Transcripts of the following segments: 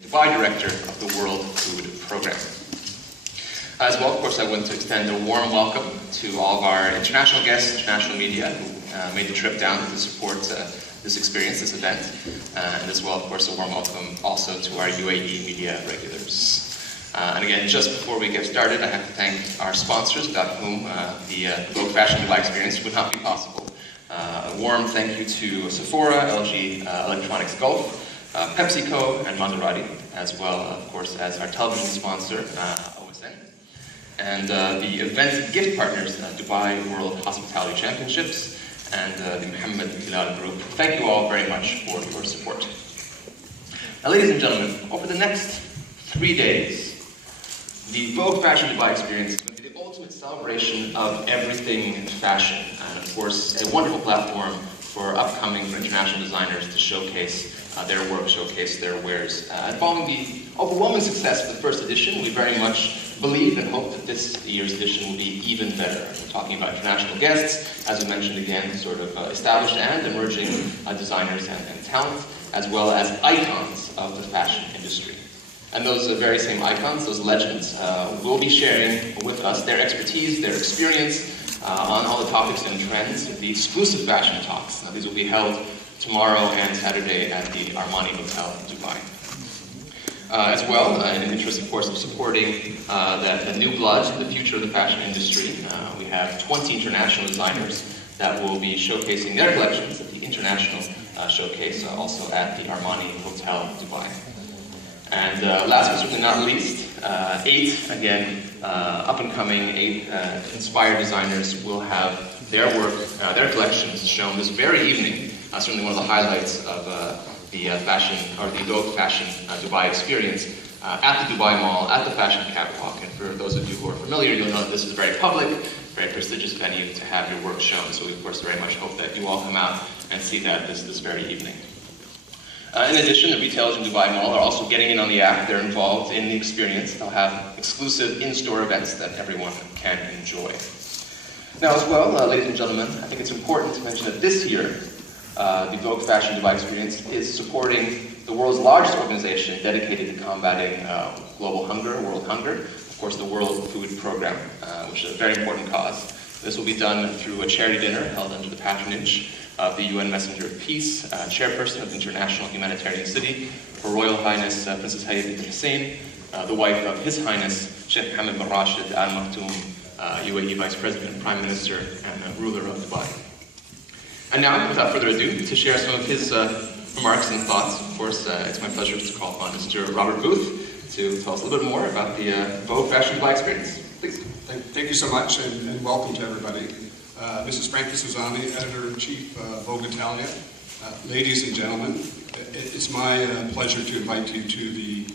Dubai Director of the World Food Program. As well, of course, I want to extend a warm welcome to all of our international guests, international media, who made the trip down to support this experience, this event. And as well, of course, a warm welcome also to our UAE media regulars. And again, just before we get started, I have to thank our sponsors, without whom the Vogue Fashion Dubai experience would not be possible. A warm thank you to Sephora, LG Electronics Gulf, PepsiCo, and Maserati, as well, of course, as our television sponsor, OSN. And the event gift partners, Dubai World Hospitality Championships, and the Mohammed Hilal Group. Thank you all very much for your support. Now, ladies and gentlemen, over the next 3 days, the Vogue Fashion Dubai experience is going to be the ultimate celebration of everything fashion, and of course, a wonderful platform for upcoming international designers to showcase their work, showcase their wares. Following the overwhelming success of the first edition, we very much believe and hope that this year's edition will be even better. We're talking about international guests, as we mentioned again, sort of established and emerging designers and talent, as well as icons of the fashion industry. And those very same icons, those legends, will be sharing with us their expertise, their experience on all the topics and trends of the exclusive fashion talks. Now, these will be held tomorrow and Saturday at the Armani Hotel in Dubai. As well, in the interest, of course, of supporting the new blood, the future of the fashion industry, we have 20 international designers that will be showcasing their collections at the international showcase, also at the Armani Hotel Dubai. And last but certainly not least, 8, again, up-and-coming, 8 inspired designers will have their work, their collections shown this very evening. Certainly one of the highlights of the fashion, or the Vogue Fashion Dubai experience at the Dubai Mall, at the Fashion Catwalk. And for those of you who are familiar, you'll know that this is a very public, very prestigious venue to have your work shown. So we, of course, very much hope that you all come out and see that this very evening. In addition, the retailers in Dubai Mall are also getting in on the act. They're involved in the experience. They'll have exclusive in-store events that everyone can enjoy. Now, as well, ladies and gentlemen, I think it's important to mention that this year, the Vogue Fashion Dubai experience is supporting the world's largest organization dedicated to combating global hunger, world hunger, of course, the World Food Program, which is a very important cause. This will be done through a charity dinner held under the patronage of the UN Messenger of Peace, chairperson of the International Humanitarian City, Her Royal Highness Princess Hayat bint Hussein, the wife of His Highness Sheikh Mohammed bin Rashid Al Maktoum, UAE Vice President, Prime Minister, and ruler of Dubai. And now, without further ado, to share some of his remarks and thoughts, of course, it's my pleasure to call upon Mr. Robert Booth to tell us a little bit more about the Vogue Fashion Dubai experience. Please. Thank you so much, and welcome to everybody. This is Frank Susani, Editor-in-Chief of Vogue Italia. Ladies and gentlemen, it's my pleasure to invite you to the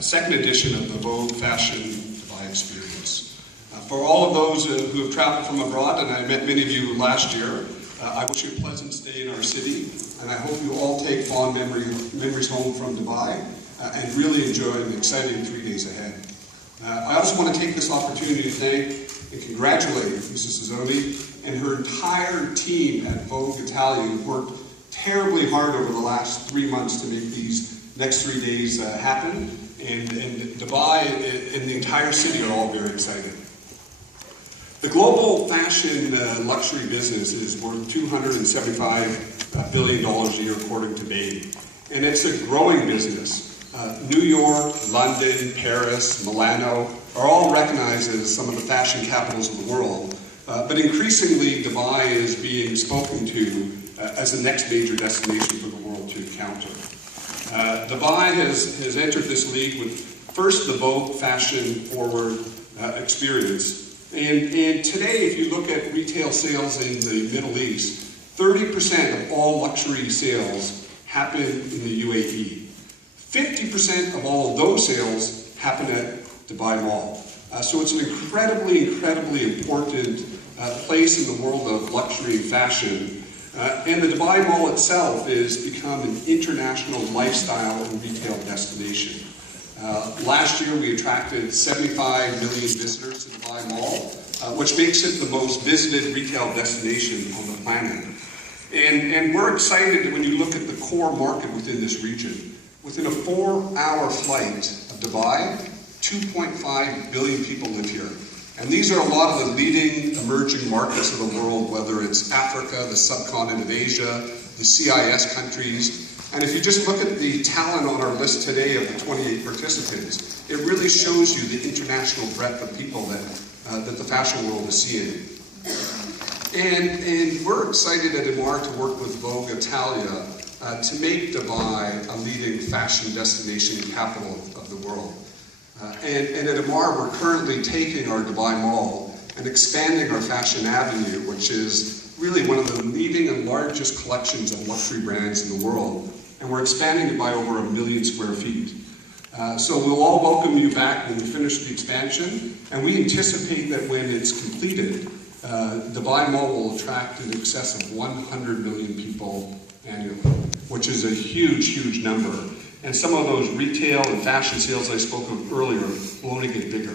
second edition of the Vogue Fashion Dubai experience. For all of those who have traveled from abroad, and I met many of you last year, I wish you a pleasant stay in our city, and I hope you all take fond memories home from Dubai and really enjoy the exciting 3 days ahead. I also want to take this opportunity to thank and congratulate Mrs. Zoni and her entire team at Vogue Italia, who worked terribly hard over the last 3 months to make these next 3 days happen. And Dubai and the entire city are all very excited. The global fashion luxury business is worth $275 billion a year, according to Bain. And it's a growing business. New York, London, Paris, Milano are all recognized as some of the fashion capitals of the world. But increasingly, Dubai is being spoken to as the next major destination for the world to encounter. Dubai has entered this league with first the Vogue Fashion Forward experience. And today, if you look at retail sales in the Middle East, 30% of all luxury sales happen in the UAE. 50% of all of those sales happen at Dubai Mall. So it's an incredibly important place in the world of luxury and fashion. And the Dubai Mall itself has become an international lifestyle and retail destination. Last year we attracted 75 million visitors to Dubai Mall, which makes it the most visited retail destination on the planet. And we're excited when you look at the core market within this region, Within a 4-hour flight of Dubai, 2.5 billion people live here. And these are a lot of the leading emerging markets of the world, whether it's Africa, the subcontinent of Asia, the CIS countries. And if you just look at the talent on our list today of the 28 participants, it really shows you the international breadth of people that the fashion world is seeing. And we're excited at Emaar to work with Vogue Italia to make Dubai a leading fashion destination and capital of the world. And at Emaar, we're currently taking our Dubai Mall and expanding our Fashion Avenue, which is really one of the leading and largest collections of luxury brands in the world. And we're expanding it by over 1 million square feet. So we'll all welcome you back when we finish the expansion. And we anticipate that when it's completed, Dubai Mall will attract in excess of 100 million people annually, which is a huge, huge number. And some of those retail and fashion sales I spoke of earlier will only get bigger.